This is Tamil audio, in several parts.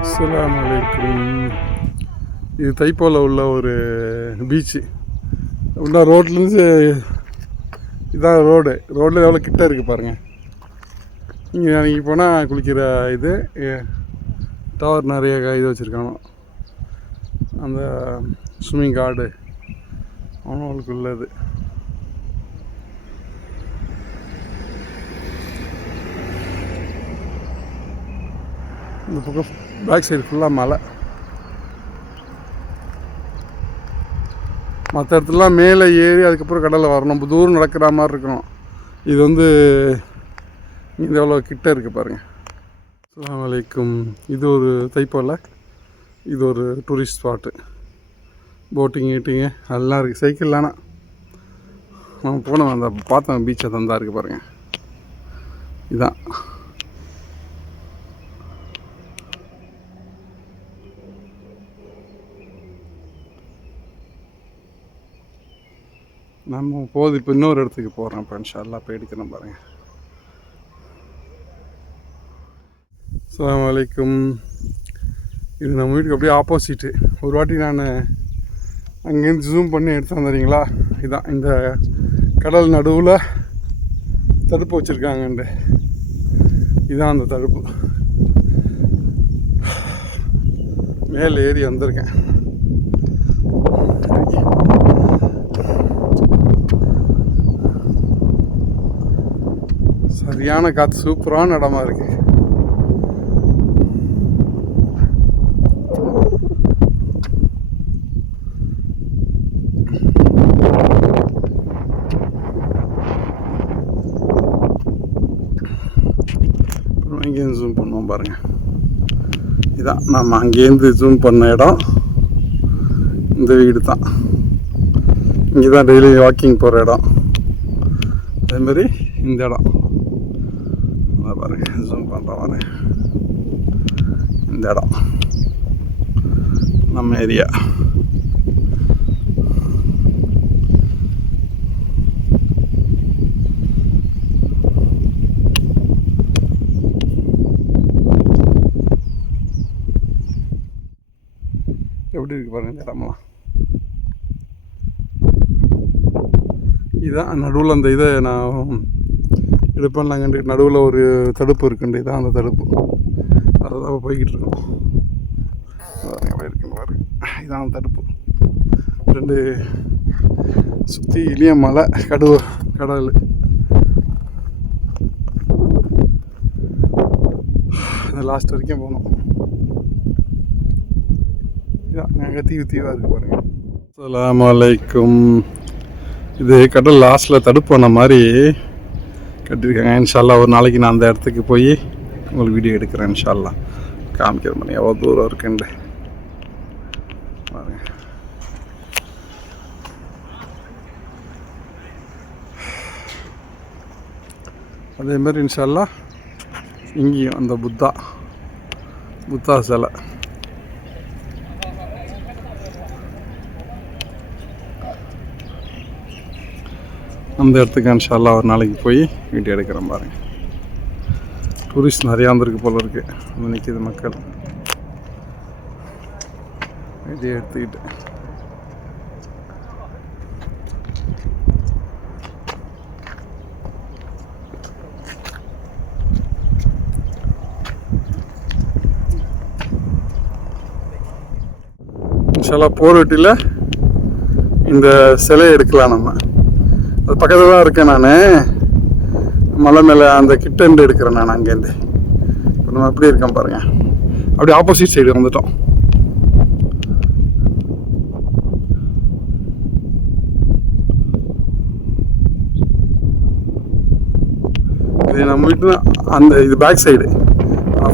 அஸ்ஸலாமு அலைக்கும். இது தைப்போல உள்ள ஒரு பீச்சு. உள்ள ரோட்லேருந்து இதான் ரோடில் எவ்வளோ கிட்ட இருக்குது பாருங்கள். இங்கே அன்றைக்கி போனால் குளிக்கிற இது டவர் நிறைய இது வச்சுருக்காங்க. அந்த ஸ்விம்மிங் கார்டு அவங்களுக்கு உள்ளது. இந்த பக்கம் பேக் சைடு ஃபுல்லாக மலை. மற்ற இடத்துலலாம் மேலே ஏறி அதுக்கப்புறம் கடலில் வரணும். ரொம்ப தூரம் நடக்கிற மாதிரி இருக்கணும். இது வந்து இந்த எவ்வளோ கிட்ட இருக்குது பாருங்கள். அஸ்ஸலாமு அலைக்கும். இது ஒரு தைப்போல, இது ஒரு டூரிஸ்ட் ஸ்பாட்டு. போட்டிங் கீட்டிங்கு எல்லாம் இருக்குது. சைக்கிள்லானா நம்ம போனோம், அந்த பார்த்தோம் பீச்சை தந்தா இருக்குது பாருங்கள். இதுதான் நம்ம போகுது. இப்போ இன்னொரு இடத்துக்கு போகிறோம். இப்போ இன்ஷா அல்லாஹ் போய் எடுக்கணும் பாருங்கள். அஸ்ஸலாமு அலைக்கும். இது நம்ம வீட்டுக்கு அப்படியே ஆப்போசிட்டு. ஒரு வாட்டி நான் அங்கேருந்து ஜூம் பண்ணி எடுத்து வந்துடுறீங்களா. இதுதான் இந்த கடல் நடுவில் தடுப்பு வச்சுருக்காங்கண்டு. இதுதான் அந்த தடுப்பு. மேலே ஏறி வந்திருக்கேன். சரியான காற்று, சூப்பரான இடமா இருக்கு. இங்கேருந்து ஜூம் பண்ணுவோம் பாருங்க. இதான் நம்ம அங்கேருந்து ஜூம் பண்ண இடம். இந்த வீடு தான். இங்கே தான் டெய்லி வாக்கிங் போகிற இடம். அதேமாதிரி இந்த இடம் பாருங்க, ஜூம் பண்ணுற பாருங்க. இந்த இடம் நம்ம ஏரியா. எப்படி இருக்கு பாருங்க இந்த இடம்லாம். இதுதான் நடுவில் அந்த இதை நான் எடுப்பேன்லாங்கண்டு நடுவில் ஒரு தடுப்பு இருக்குண்டு. இதான் அந்த தடுப்பு. அதுதான் போய்கிட்டு இருக்கோம். இருக்குன்னு பாரு. இதான் அந்த தடுப்பு. ரெண்டு சுற்றி இளிய மலை, கடல். லாஸ்ட் வரைக்கும் போகணும். இதான் நாங்கள் தீவாக இருக்குது பாருங்கள். அஸ்ஸலாமு அலைக்கும். இது கடல் லாஸ்ட்டில் தடுப்பு பண்ண மாதிரி கட்டியிருக்காங்க. இன்ஷா அல்லாஹ் ஒரு நாளைக்கு நான் அந்த இடத்துக்கு போய் உங்களுக்கு வீடியோ எடுக்கிறேன். இன்ஷா அல்லாஹ் காமிக்கிற மாதிரி எவ்வளோ தூரம் இருக்குண்டு பாருங்க. அதேமாதிரி இன்ஷா அல்லாஹ் இங்கேயும் அந்த புத்தா சிலை. அந்த இடத்துக்கு இன்ஷா அல்லாஹ் ஒரு நாளைக்கு போய் வீடியோ எடுக்கிறேன் பாருங்க. டூரிஸ்ட் நிறையா வந்திருக்கு போல இருக்கு. நிற்கிது மக்கள் வீடியோ எடுத்துக்கிட்டு. இன்ஷா அல்லாஹ் போர்வெட்டியில் இந்த சிலையை எடுக்கலாம். நம்ம அது பக்கத்தில் தான் இருக்கேன். நான் மலை மேலே அந்த கிட்டேருந்து எடுக்கிறேன். நான் அங்கேருந்து இப்போ நம்ம எப்படி இருக்கேன் பாருங்கள். அப்படியே ஆப்போசிட் சைடு வந்துட்டோம். இது நம்ம வீட்டு அந்த இது பேக் சைடு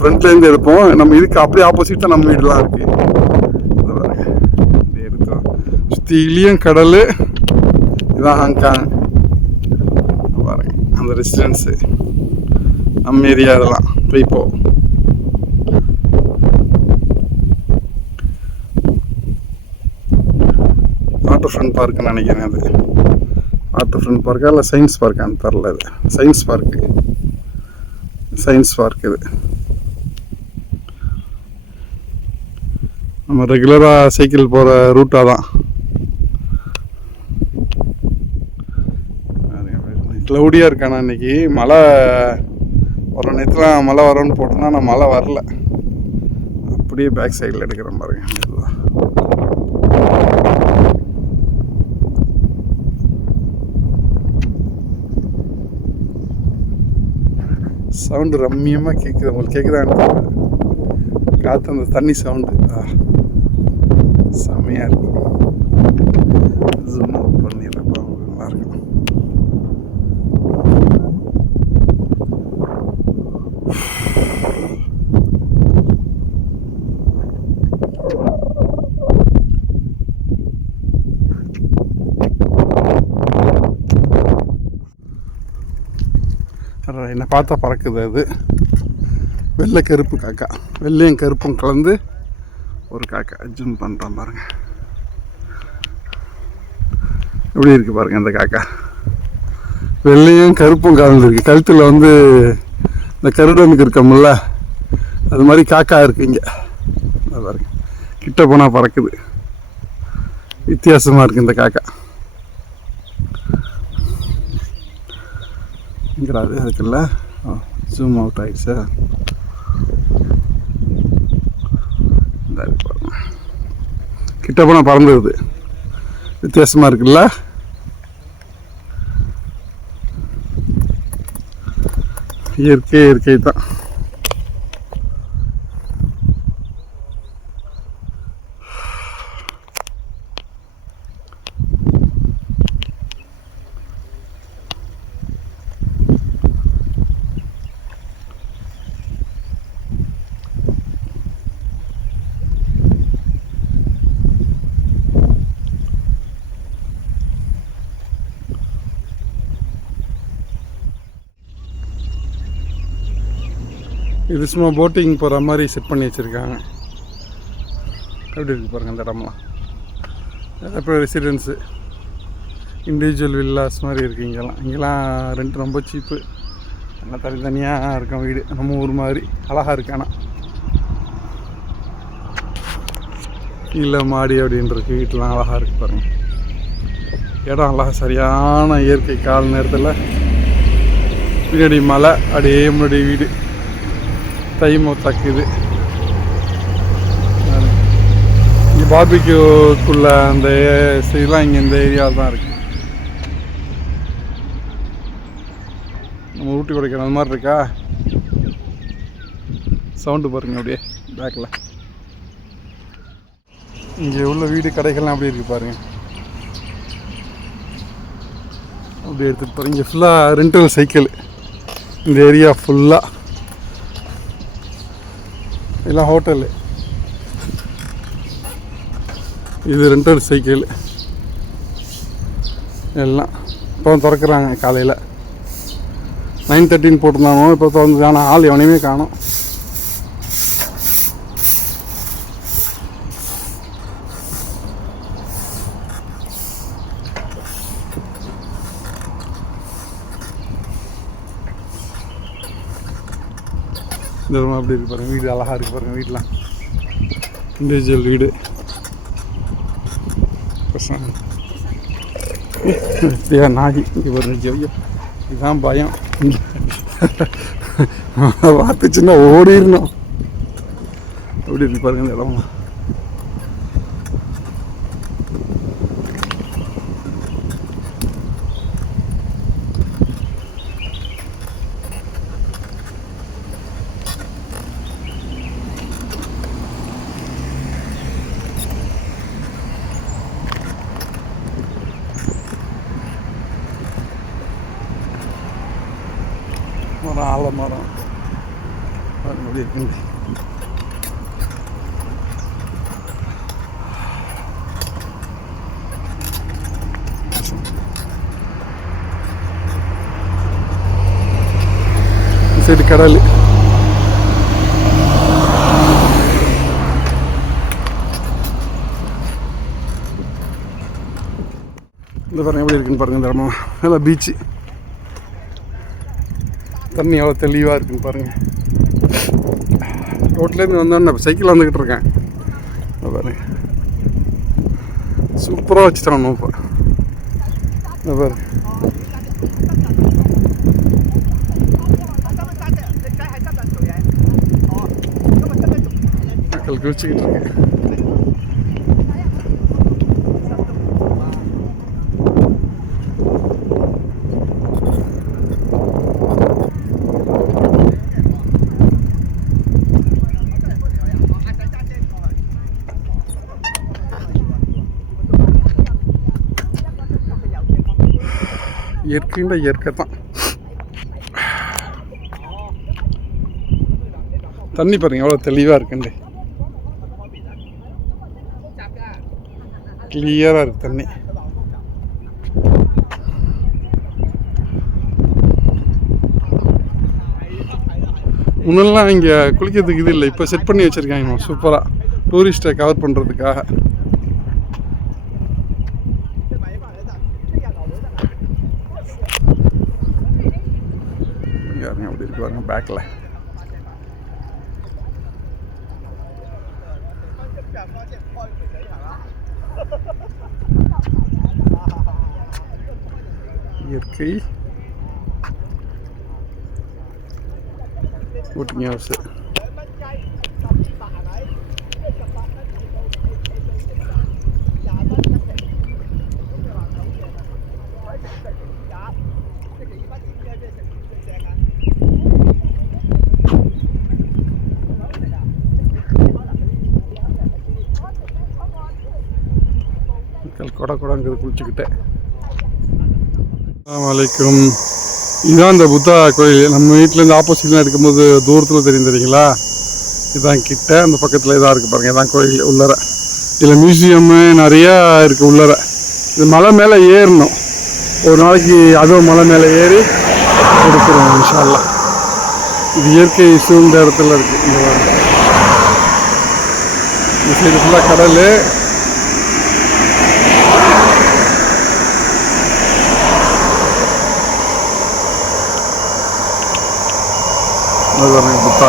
ஃப்ரண்ட்லேருந்து எடுப்போம். நம்ம இதுக்கு அப்படியே ஆப்போசிட் தான் நம்ம வீடுலாம் இருக்குது. எடுத்தோம். சுற்றி இளியம் கடல். இதுதான் ஹாங்காங் பாருங்க. அந்த ரெசிடென்ஸு நம்ம ஏரியா. இதெல்லாம் இப்போ வாட்டர் ஃப்ரண்ட் பார்க்குன்னு நினைக்கிறேன். அது வாட்டர் ஃப்ரண்ட் பார்க்கா இல்லை சயின்ஸ் பார்க்கான்னு தெரில. இது சயின்ஸ் பார்க் இது. நம்ம ரெகுலராக சைக்கிள் போகிற ரூட்டாக தான். க்ளவுடியாக இருக்கானா இன்னைக்கு. மழை ஒரு நேரத்தில் மழை வரும்னு போட்டோன்னா நான் மழை வரல. அப்படியே பேக் சைடில் எடுக்கிறேன் பாருங்க. சவுண்டு ரம்மியமாக கேட்குது. உங்களுக்கு கேட்குதான்னு காற்று அந்த தண்ணி சவுண்டு செம்மையாக இருக்கும். ஜூம் அவுட் பண்ணிடப்பா, நல்லாயிருக்கும். என்னை பார்த்தா பறக்குது. அது வெள்ளை கருப்பு காக்கா, வெள்ளையும் கருப்பும் கலந்து ஒரு காக்கா. ஜூம் பண்ணுறோம் பாருங்க, எப்படி இருக்குது பாருங்கள் அந்த காக்கா. வெள்ளையும் கருப்பும் கலந்துருக்கு. கழுத்தில் வந்து இந்த கருடனுக்கு இருக்கோம்ல, அது மாதிரி காக்கா இருக்குது இங்கே பாருங்க. கிட்ட போனால் பறக்குது. வித்தியாசமாக இருக்குது இந்த காக்கா. இங்கிறாது அதுக்குல்ல. ஜூம் அவுட் ஆகிடுச்சா? கிட்ட போனால் பறந்துடுது. வித்தியாசமாக இருக்குல்ல. இயற்கை தான். இது சும்மா போட்டிங் போகிற மாதிரி செட் பண்ணி வச்சுருக்காங்க. எப்படி இருக்குது பாருங்கள் அந்த இடம்லாம். அப்புறம் ரெசிடென்ஸு, இண்டிவிஜுவல் வில்லாஸ் மாதிரி இருக்குது. இங்கெல்லாம் ரெண்ட் ரொம்ப சீப்பு. எல்லாம் தனித்தனியாக இருக்கும் வீடு. நம்ம ஊர் மாதிரி அழகாக இருக்கு. ஆனால் இல்லை மாடி அப்படின்றது வீட்டெலாம் அழகாக இருக்குது பாருங்கள். இடம் அழகாக சரியான இயற்கை. கால நேரத்தில் பின்னாடி மலை, அப்படியே முன்னாடி வீடு. டைம் தக்குது. இங்கே பார்பிக்யூக்குள்ள அந்த இதெல்லாம் இங்கே இந்த ஏரியாவில் தான் இருக்குது. நம்ம ஊட்டி கொடைக்கானல் அந்த மாதிரி இருக்கா. சவுண்டு பாருங்கள் அப்படியே பேக்கில். இங்கே உள்ள வீடு கடைகள்லாம் அப்படி இருக்குது பாருங்கள். அப்படி எடுத்துகிட்டு பாருங்க. இங்கே ஃபுல்லாக ரெண்டல் சைக்கிள். இந்த ஏரியா ஃபுல்லாக எல்லாம் ஹோட்டலு. இது ரெண்டல் சைக்கிள் எல்லாம் இப்போ திறக்கிறாங்க. காலையில் 9:13 போட்டிருந்தாங்க. இப்போ திறந்து, ஆனால் ஆள் எவனையுமே காணோம். இந்த ரூம் அப்படி இருக்கு பாருங்கள். வீடு அழகாக இருக்குது பாருங்கள். வீடெலாம் இண்டிவிஜுவல் வீடு. இப்படியா நாகி இங்கே ஒரு ஜெய்யோ, இதுதான் பயம். பார்த்துச்சுன்னா ஓடிடணும். அப்படி இருக்கு பாருங்கள் இந்த இடம்லாம். மரம், ஆலமரம் அப்படி இருக்குங்க. சைடு கடல். இந்த பாருங்க எப்படி இருக்குன்னு பாருங்க. இந்த இடமா நல்லா பீச்சு. தண்ணி எவ்வளோ தெளிவாக இருக்குன்னு பாருங்கள். ரோட்லேருந்து வந்தோன்னே சைக்கிள் வந்துக்கிட்டு இருக்கேன். பாருங்க, சூப்பராக வச்சுட்டான் இப்போ. பாரு, மக்கள் குளிச்சுக்கிட்டு இருக்கு. இயற்கைன்ற இயற்கை தான். தண்ணி பாருங்க எவ்வளோ தெளிவாக இருக்குண்டு, கிளியராக இருக்கு தண்ணி. முன்னெல்லாம் இங்கே குளிக்கிறதுக்கு இது இல்லை, இப்போ செட் பண்ணி வச்சுருக்காங்க சூப்பராக டூரிஸ்ட்டை கவர் பண்ணுறதுக்காக. அப்படி இருக்கு பாருங்க பேக்கில். இயற்கை போட்டிங் ஹவுஸ். கொடை கொடங்கிறது குளிச்சுக்கிட்டேன். அஸ்ஸலாமு. இதுதான் இந்த புத்தா கோயில். நம்ம வீட்டிலேருந்து ஆப்போசிட்லாம் எடுக்கும்போது தூரத்தில் தெரியும் தெரியுங்களா, இதுதான் கிட்ட. அந்த பக்கத்தில் இதாக இருக்குது பாருங்கள், இதான் கோயில் உள்ளர. இதில் மியூசியம்மு நிறையா இருக்குது உள்ளர. இது மலை மேலே ஏறணும் ஒரு நாளைக்கு, அதுவும் மலை மேலே ஏறி எடுக்கிறோம் இன்ஷா அல்லாஹ். இது இயற்கை சூழ்ந்த இடத்துல இருக்குது. இந்த சைடு ஃபுல்லாக கடல். புத்தா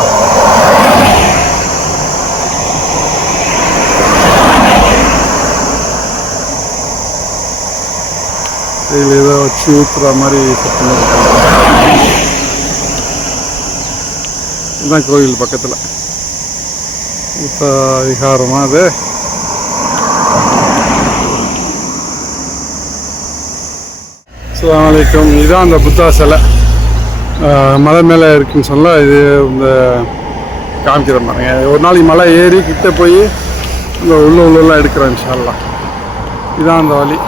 இதில் ஏதோ வச்சு ஊற்றுற மாதிரி செட் பண்ணியிருக்காங்க. இதுதான் கோயில் பக்கத்தில் புத்தா விகாரமா அது. அஸ்ஸலாமு அலைக்கும். இதுதான் அந்த புத்தா சிலை மலை மேலே இருக்குன்னு சொல்ல. இது இந்த காமிக்கிற பாருங்க. ஒரு நாளைக்கு மலை ஏறி கிட்ட போய் இந்த உள்ளெல்லாம் எடுக்கிறோம் இன்ஷா அல்லாஹ். இதுதான் அந்த வழி.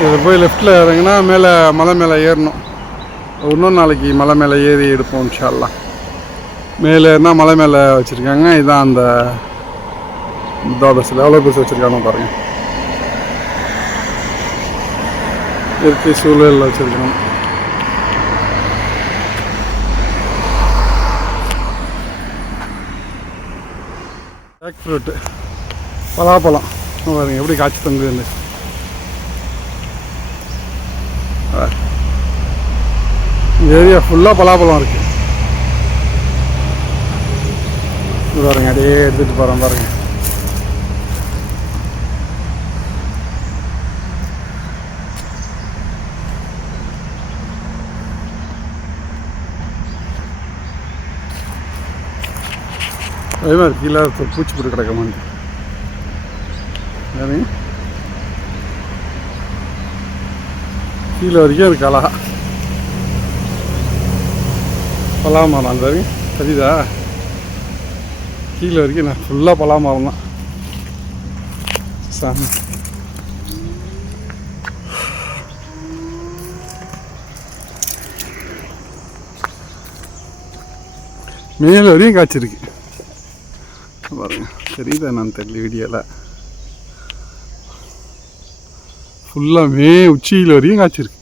இதில் போய் லெஃப்டில் இறங்கினா மேலே மலை மேலே ஏறணும். இன்னொரு நாளைக்கு மலை மேலே ஏறி எடுப்போம் இன்ஷா அல்லாஹ். மேலே ஏறினா மலை மேலே வச்சுருக்காங்க. இதுதான் அந்த புத்தா சிலை. எவ்வளோ பெருசு வச்சுருக்காங்க பாருங்கள். இயற்கை சூழலில் வச்சுருக்காங்க. ஜாக் ஃப்ரூட்டு, பலாப்பழம் பாருங்க எப்படி காய்ச்சி தங்குது. இந்த ஏரியா ஃபுல்லாக பலாப்பழம் இருக்குது. பாருங்க அப்படியே எடுத்துகிட்டு போகிறோம் பாருங்க. அதே மாதிரி கீழே பூச்சி போட்டு கிடக்க மாதிரி கீழே வரைக்கும் இருக்கு. அழகா பலாமரம் அந்த வரைக்கும் தெரியுதா, கீழே வரைக்கும் நான் ஃபுல்லாக பலாமரம் தான் சாமி. மேலே வரையும் காய்ச்சிருக்கு பாருங்க. தெரியுதா நான் தெரியல வீடியோவில். ஃபுல்லாக உச்சியில் வரையும் காய்ச்சிருக்கு.